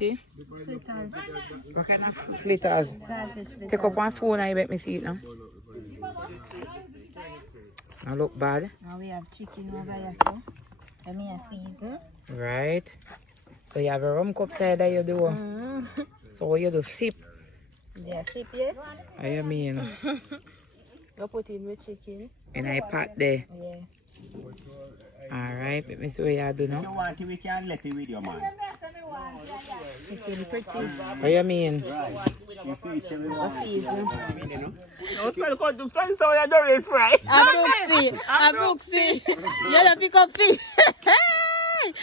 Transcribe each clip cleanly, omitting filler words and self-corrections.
pretty? Fritters. What kind of fritters? Saltfish fritters. Take up one spoon and you make me see it now. Now look bad. Now we have chicken over here, so let me season. Right. So you have a rum cup there that you do. So what you do? Sip? Yeah, sip, yes. What you mean? Go put in the chicken. And I pot there. Yeah. Alright, let me see what you do now. If you want it, we can let it with your man. Chicken pretty. What you mean? You feel say we Go want season. Don't tell God to find so you don't eat fry. I'm Brooksy. You don't pick up fish.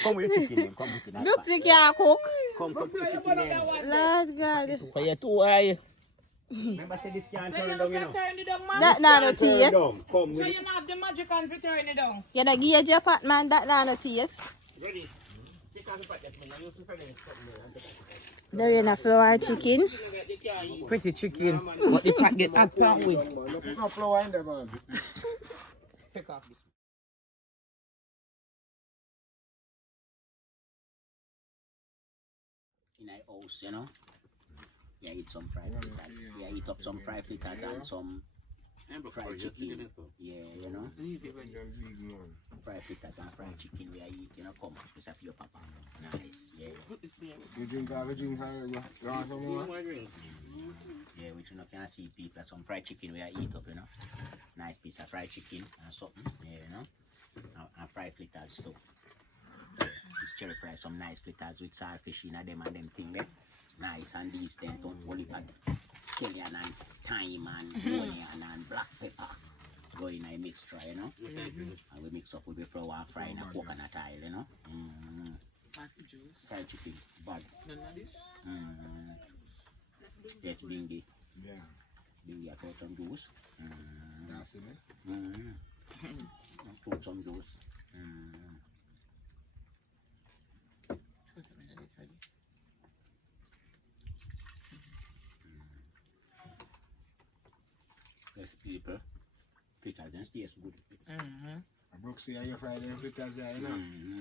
Come with the chicken then. Come with the Brooksy can't cook. Come cook the chicken then. Lord God. So you're too high. Remember say this can't turn down, you know. That nano taste. Come So with you have the magic and for turn it down? You don't gauge your pot, man. That nano taste. Ready? There in a flour chicken. Pretty chicken. But the pot get hot pan with. No flour in there, man. Take off this. in a house, you know. Yeah, eat some fried fritters. Yeah, eat up some fried fritters and some fried chicken. Yeah, you know. Fried fritters and fried chicken we are eating, you know, come. It's a few papa. Nice, yeah. You drink all the drinks and you want some more? Yeah, which you know can see people some fried chicken we are eat up, you know. Nice piece of fried chicken and something, yeah, you know. And fried fritters too. Just cherry fry some nice fritters with saltfish in them and them thing there. Nice, and these then don't only add scallion and thyme and onion and black pepper. Go in a mixture, you know. And we mix up with the flour and fry in a coconut oil, you know. Fried chicken, bad. None of this? That's bingy. Yeah. Bingy, I put some juice. That's it. Put some juice. Yes, people. Fritters then taste good. I broke see how you fry them fritters there, you know.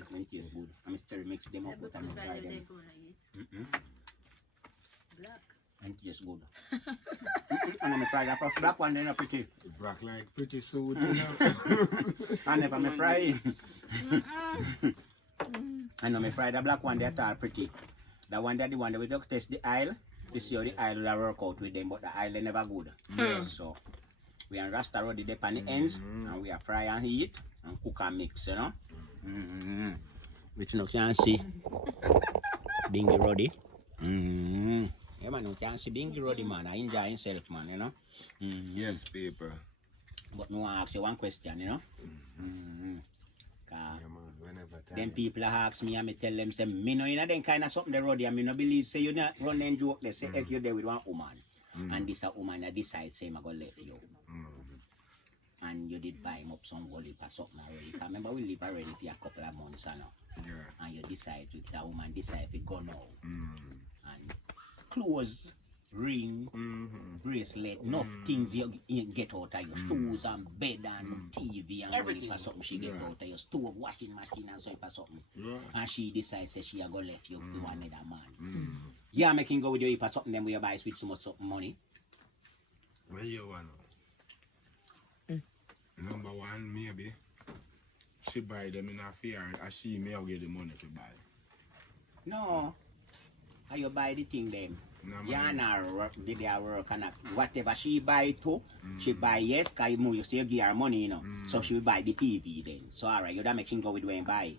When it tastes good. I'm still mix them up but I'm fry them. Black. And it tastes good. And I'm fry that first black one then pretty. It black like pretty suit, you know. I never me fry. I know me fry the black one they're all pretty. The one that the one that we just test the aisle. You see how the aisle will work out with them, but the aisle they never good. So we are rasta already dip on the ends and we are fry and heat and cook and mix, you know. Which you can see Bingy Roddy. Yeah man, you can see Bingy Roddy man. I enjoy himself man, you know. Yes, people. But I want to ask you one question, you know. Yeah, man, whenever time. Then people ask me and me tell them say me know you know them kind of something they Roddy and me no believe say you not run and joke they say if you're there with one woman and this a woman that decide say I go left you. And you did buy him up some wallet or something already. I remember we live already for a couple of months now. And you decide with a woman decide to go now. And clothes, ring, bracelet, enough things you get out of your shoes and bed and TV and everything for something she get out of your stove, washing machine and so for something. And she decides that she a go left you for one other man. Yeah, making go with you for something then we buy with so much money. Where you want? Number one, maybe she buy them in a fear and she may get the money to buy. No. How you buy the thing then? No, Yeah, nah, work, did their work and whatever she buy too, she buy yes, cause you say you give her money, you know. So she will buy the TV then. So alright, you don't make him go with where him buy.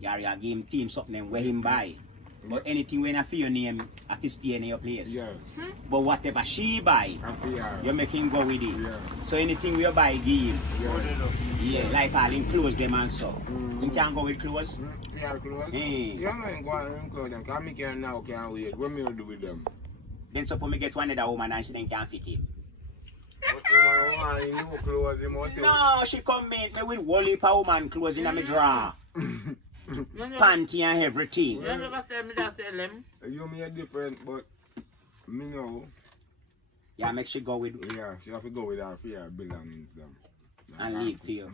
Yeah, you give him team something then where him buy. But anything when I feel your name, I can stay in your place. Yeah. But whatever she buy, you make him go with it. Yeah. So anything we buy, give him. Yeah. Yeah, like all him clothes them and so. You can't go with clothes? Yeah, clothes? Yeah, man, go and clothes them. Because me can now can't wait. What me will do with them? Then suppose me get one other woman and she then can't fit him. But woman, you know clothes, you must say. No, she come meet me with one heap of woman clothes in my drawer. Panty and everything. You never tell me that sell them? You may different, but me know. Yeah, make she go with. Yeah, she have to go with her for her belongings. Them. and leave for you.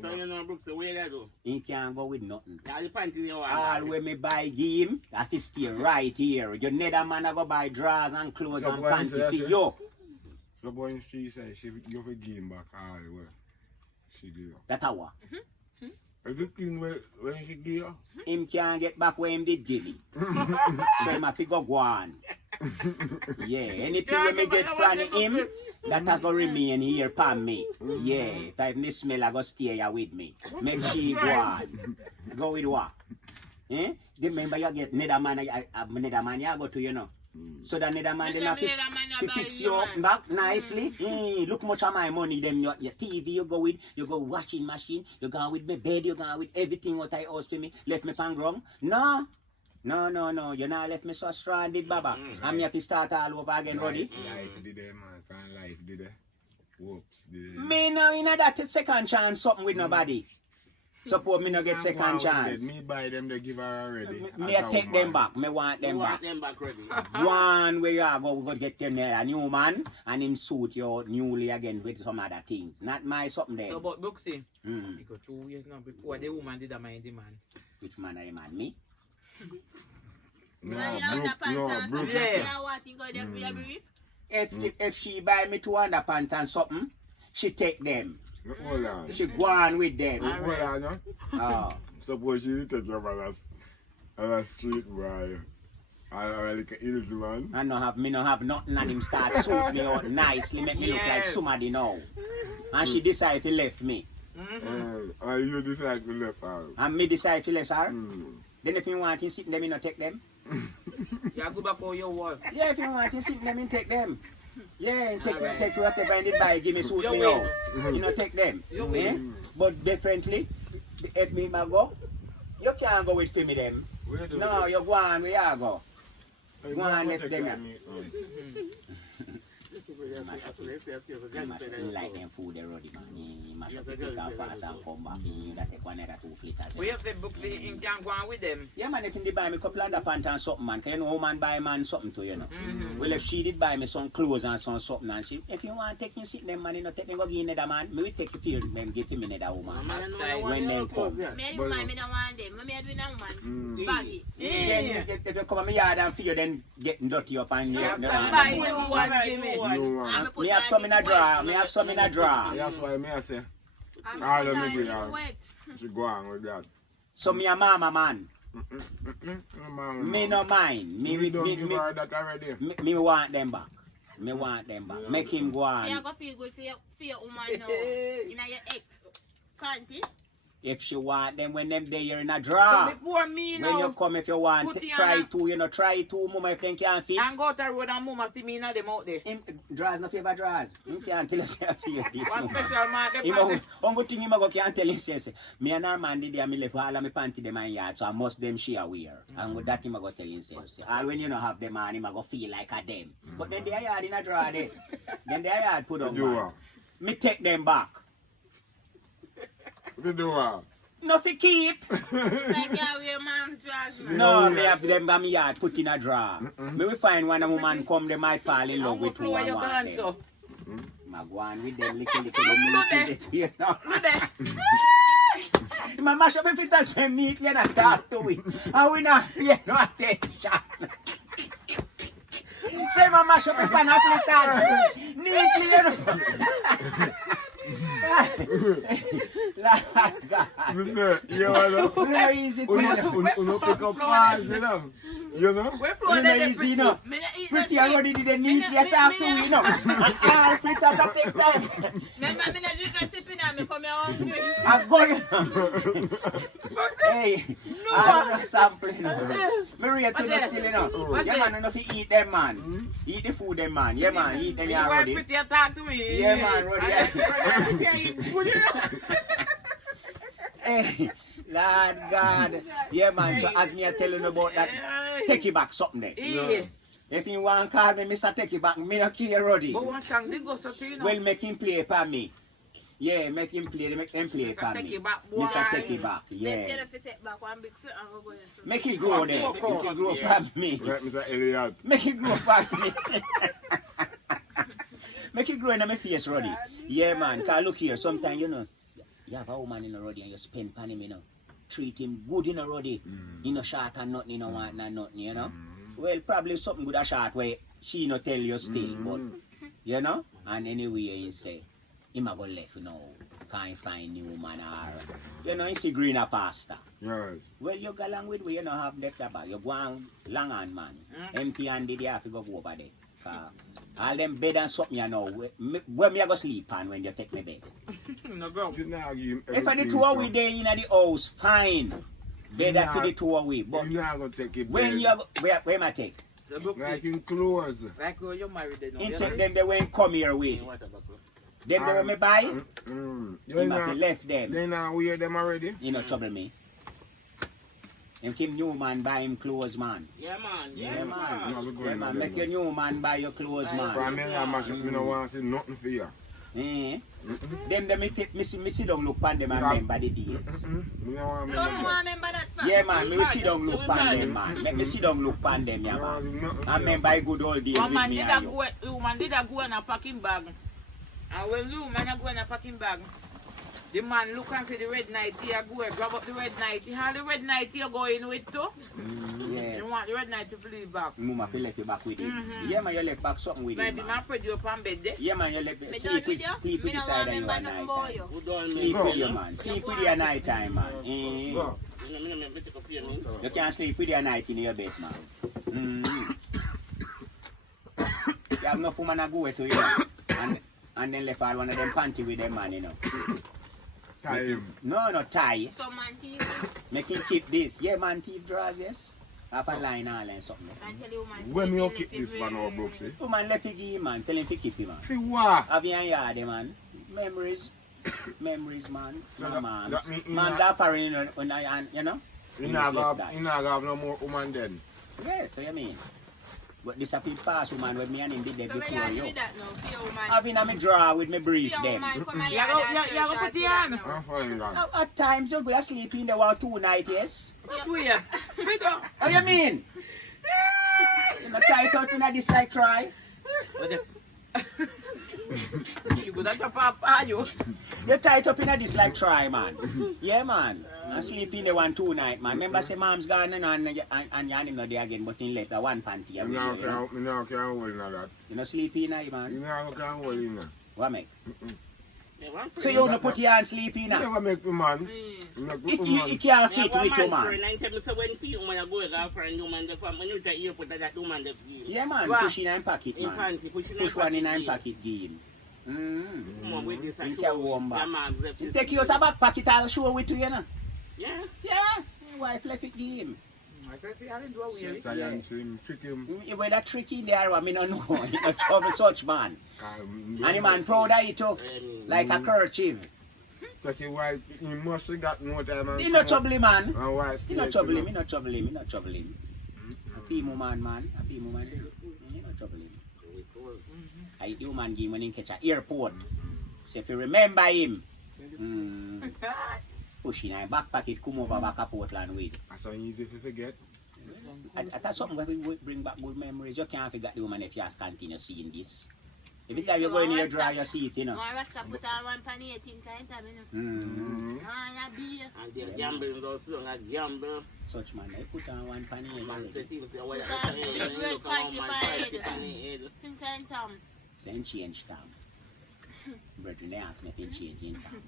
So you know, Brooks, where you go? He can't go with nothing. Yeah, the panty you want. All when me buy game, that is stay right here. You need a man to go buy drawers and clothes and panty for you. So boy in street say she you for game back all the way. She give. That's how. Everything when she give. Him can't get back where him did give me. So him have to go on. Yeah, anything when me get from him, that has to remain here for me. Yeah, if I miss smell, I go stay here with me. Make sure you go on. Go with what? Eh? Remember you get another man you go to, you know. So that another man them to fix you up back nicely. Look much of my money them your TV you go with, you go washing machine, you go with my bed, you go with everything what I house for me, left me pan ground. No, you not left me so stranded, Baba. I'm here to start all over again, Roddy. Life did it, man. Life did it. Whoops, did it. Me now in that second chance something with nobody. Suppose me no get second chance. Me buy them, they give her already. Me take them back. Me want them back. Ready. One way you go get them there, a new man, and him suit you newly again with some other things. Not my something there. So but Brooksy, you got 2 years now before the woman did a mind the man. Which man are you man? Me? If she buy me 200 pants and something, she take them. Hold on. She go on with them. Hold on, no? Oh. Suppose she take you on a street boy. I like a hills man. I no have nothing and him start suit me out nicely, make me look like somebody now. And she decide to left me. And you decide to left her. And me decide to left her. Then if you want to sit them, you not take them. Yeah, go back on your work. Yeah, if you want to sit them, you take them. Yeah, take whatever I did buy, give me suit me out. You know, take them. Yeah? But differently, if me go, you can't go with me them. No, you go on where you go. Go on left them. Like them food they already man. He mash up the pick and pass and come back. He that take one other 2 flitters. We have the Brooksy in can go on with them. Yeah man, if he did buy me a couple underpants and something man, cause you know woman buy man something to you know. Well if she did buy me some clothes and some something and she, if you want to take you sit them man, you know take them go give another man, me will take the field them give him another woman. When they come. Me do man, me don't want them. Me do no woman. Baggy. If you come to my yard and feel then getting dirty up and you me have some in a drawer. Me have some in a drawer. That's why me I say. All of me go she go on with that. So me a mama man. Me no mind. Me don't give her that already. Me want them back. Me want them back. Make him go on. You go feel good for your woman now. You know your ex. Can't it? If she want them when them they are in a drawer. Before me now. When you come if you want try to, you know, try to mama if they can't fit. And go to the road and mama see me now them out there. Drawers no favor drawers. You can't tell us you feel this. One special man. One good thing him go can't tell him say me and Armand did me left all of my panty them in yard, so I must them share wear. And with that him go tell him say all when you don't have them on him go feel like a them. But then they are yard in a drawer there. Then they are yard put on. Me take them back. What do you No fi keep. Like you wear mom's drawers. No, me have them by me yard put in a drawer. Me will find one a woman come, they might fall in love with who I want them. I go on with them little you know. My mash up if it has been neatly and I talk to it. And we not pay no attention. Say my mash up if I not flitters neatly, you know. Listen, you know, no easy to you pick up fast, you know. You know? You know easy, you know. Pretty already did a neatly talk to you know. And all flitters that take time. Remember me not drink a sipping and me come here hungry. I'm going. Hey, I'm not sampling. Me rate to the still, you know. Yeah, man, enough to eat them, man. Eat the food, them, man. Yeah, man, eat them, yeah, already. Pretty talk to me. Yeah, man, already. Hey, Lord God. Yeah, man, so as me I telling you about that, take it back something there. Yeah. If you want to call me Mr. Take It Back, me not care, Roddy. But one song they go so to you know. Well, make him play for me. Yeah, make him play for me. Mr. Take It Back, yeah. If you take back one big foot and go there. Make it grow there. Make it grow for me. Right, Mr. Elliot. Make it grow for me. Make it grow in my face, Roddy. Yeah, man. Cause look here, sometimes, you know, you have a woman in a Roddy and you spend pan him, you know. Treat him good in a Roddy. You know, short and nothing, you know, want and nothing, you know. Well, probably something good a short way. She not tell you still, but, you know. And anyway, you say, him a go left, you know. Can't find new man or, you know, you see greener pasta. Right. Well, you go along with we, you know, have left about. You go on long on, man. Empty handed, you have to go over there. All them bed and something, you know, where me I go sleep on when you take me bed. No go. You nah give him If I the everything, two of so we there in the house, fine. Better Nah. for the two of we. But You nah gonna take it when bed. you go, where am I take? The book Like in clothes. like you're married, they know. In take them, they won't come here with. Them they want me buy, You him have nah, to left them. they nah wear them already? You know, trouble me. Him keep new man buy him clothes, man. Yeah, man. Yeah, Yeah, man. No, we Yeah, going man. on Make them your new man buy your clothes, For man. me, I mash up, me no want to see nothing for you. Eh? Them me sit down look pan them and remember the dates. Me no want me Don't no remember that fact. Yeah, man. Me sit down look pan them, man. Make me sit down look pan them, yeah, man. I remember a good old days One with man me did and a you. go, woman did a go in a packing bag. And when the woman a go in a packing bag, the man look and see the red nightie, a go grab up the red nightie. How the red nightie you go in with too? Yes. You want the red nightie to leave back. Mama feel left you back with him. Yeah, man, you left back something with him, Maybe my man. put you up on bed there. Yeah, man, you left Me sleep done with with you. sleep with Me the no side want of you remember at nothing night about time. you. Who don't Sleep know? with you, man. Sleep with you at night time, man. Go. You can't sleep with your night in your bed, man. You have enough woman to go to you, and then left all one of them panty with them, man, you know. Tie him. No, not tie. So man, teeth, Make him keep this. Yeah, man, teeth drawers, yes. Half a line all and something. man tell you man. When you teeth, keep this one over, Brooksy? Woman left it give him, man. Tell him to keep him, man. For what? Have you in yard, man? Memories. Memories, man. So No, man. that mean Man, in that foreign, you know, when I, you know? You When not you sleep have no more woman then? Yes, so you mean. But this a fit pass woman with me and him did that So when before you you. do that now, for your woman. Having a me draw with me brief For your them. woman come and You yard go- and you search go and put see it that on. now. I'm fine, that. At times you could sleep in the wall 2 nights, yes? What's weird? We go. How you mean? You know, try it out in a this like try. You go that up, are you? You tie it up in a this like try, man. Yeah, man. And sleep in the 1 2 night, man. Remember say mom's gone and you and him not there again, but in left the one panty. You You now know, can't hold in that. you know sleep in there, You man. now can't hold in that. What make? Yeah, one So you wanna put your hand sleep in You there? never make the man. Mm. You make It, the you, man. it can't Yeah, fit one with you, man man. friend and tell me, so when you man go with girlfriend, you man, when you try airport, that woman, they Yeah, man. Wow. Push in and pocket, in man. panty, pushing Push one in and pocket, game. Come on, with this, I You show can warm you. back. Yeah, man, You take your back pocket, I'll show with you, you know. Yeah. Yeah. Wife left it game. I didn't do a weird. Science him, trick him. Whether that tricky there, I mean, I don't know. You know, trouble such man. And the man proud of it too. Like a kerchief. Take your wife, he must have got more time. and He no come trouble him, man. up. And wife, He no yes, trouble you him, know. he no trouble him, he no trouble him. A female man, man. A female man. He no trouble him. I do man game when he catch a airport. So if you remember him, push in a back pocket, come over back to Portland with. That's so easy to forget. That's something where we would bring back good memories. You can't forget the woman if you just continue seeing this. If it's like you're going in your dry, you see it, you know. More rasta put on one penny 18 times, you know. Ah, yeah, be. And they're gambling also, like gamble. Such man, they put on one penny and Man, say, everything. people say, "Why you look around, man, panty, panty, head." Think time, Tom. Then change time. Brethren, they ask me if they change in time.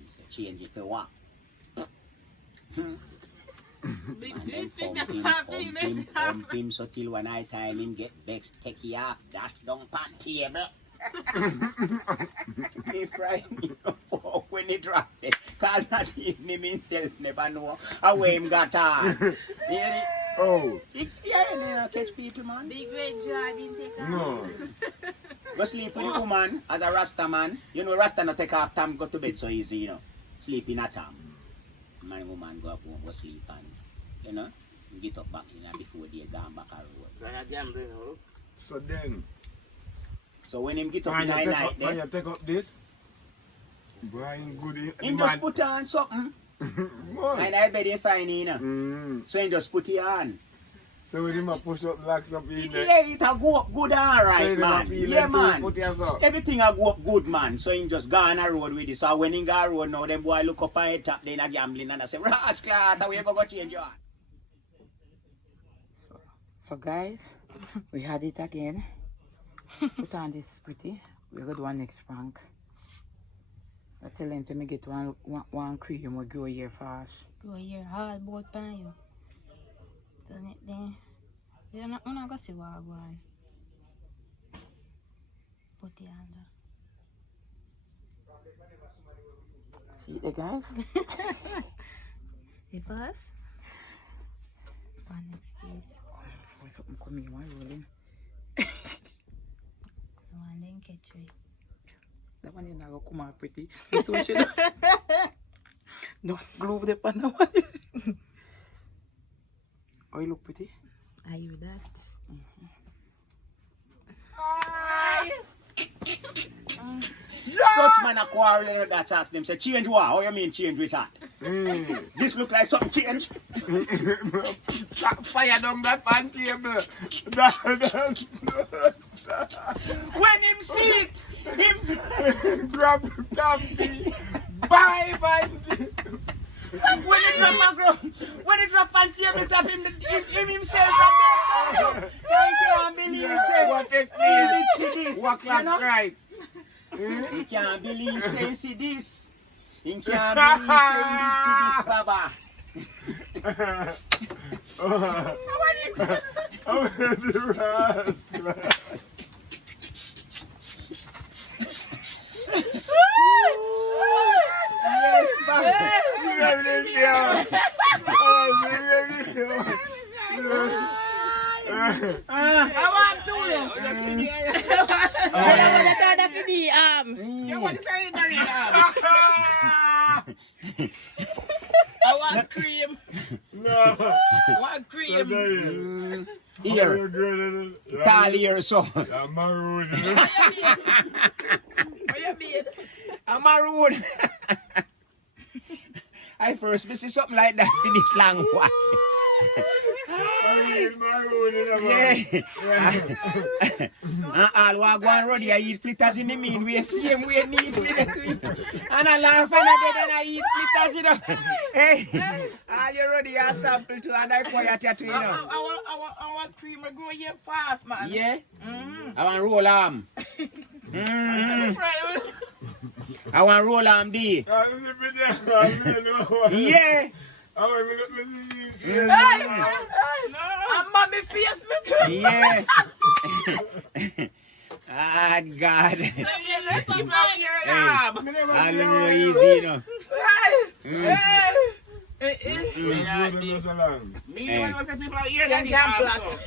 He said, change it for what? Big And then fish, pump him so till one night time him get vexed, take he off, dash down pan table. He frightened me for when he dropped it. Cause that evening himself never know how him got on. Yeah, Oh, you know, catch people, man. Big red jaw didn't take off. no. Go sleep with the woman as a Rasta man. You know, Rasta not take off time, go to bed so easy, you know. Sleep in a time. Man, woman go up home, go sleep and, you know, get up back in before they gone back a road. So you're gambling, oh. So then, So when him get up when in you the take night, up, when then, you take up this, Brian Goody, him just put on something. And I bet he find it, you know. So he just put it on. So when him a push up blocks up in there. Yeah, it a go up good alright, So man. him a Yeah, feel man. put yourself. Everything a go up good, man. So him just go on a road with it. So when he go on a road now, them boy look up on the top, then a gambling and I say, rascal, how we go change your heart? So guys, we had it again. Put on this pretty. We're gonna do our next prank. I tell them to me get one cream we grow here fast. Go here hard boat pan you. Turn it there. We're not gonna see what I want. Put it under. See it guys? The first? On the face. Before something come in, one rolling. One then catch it. That one is not gonna come out pretty. This one should no glue the pan that one. Oh, you look pretty. Are you that? Such man a quarrel that ask them, say, change what? How you mean change with that? This look like something change. Fire down that pan table. When him see it, him Grab the panty. Bye, panty. when it drop on table top him himself up there. I can't believe say What a he clean. did see this. What you know? clock's right? He can't believe say he see this. He can't believe say he did see this, Baba. Yes, Baba. I want to you. You want to say it there? I want cream. No. I want cream. Here, tall here, so. I'm maroon. What you mean? I'm maroon. I first see something like that for this long while. I'm maroon. Yeah. All who go on road, I eat fritters in the mean way, same way neat with the twin. And I laugh and I eat fritters, you know. Hey, all you ready a sample too, and I quiet you too, you know. I want cream to grow here fast, man. Yeah? I want roll arm. I want roll arm D. Yeah. I'm mommy face me too. Yeah. Ah, God. Hey, I don't know easy, you know.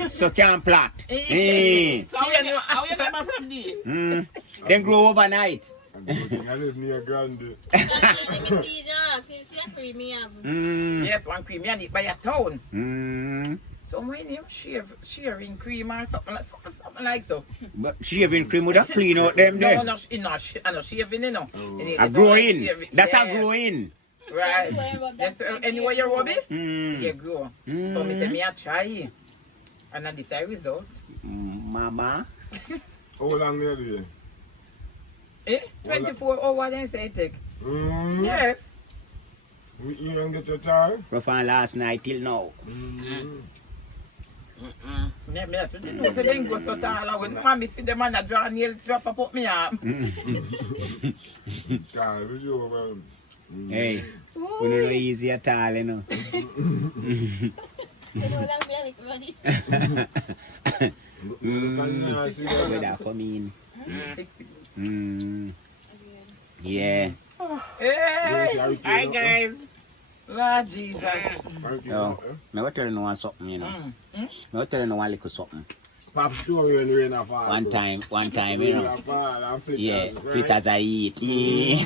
So can't plot. So how you get my from there? Then grow overnight. I live near Gandhi. Let me see that. See the cream Yes, one cream you need by your town. Mm. So when you sharing cream or something like so. But shaving cream would have clean out them there. No, I know shaving, you know. A growing. That a growing. Right. Yes, anywhere you rub it, you grow. So me say me a try. And then the time result. Mama. How long are you there? 24 hours then say it take. Yes. You don't get your time? From last night till now. Me have to know if they go so tall when mommy see them and a draw nail drop up me arm. Hey, you know easy at all, you know. Where that come in? Yeah. Hey, hi guys. Lord Jesus. So, I will tell you one something, you know. I will tell you one little something. Pop story when rain a fall. One time, you know. Rain a fall and Yeah, fritters I eat. Yeah.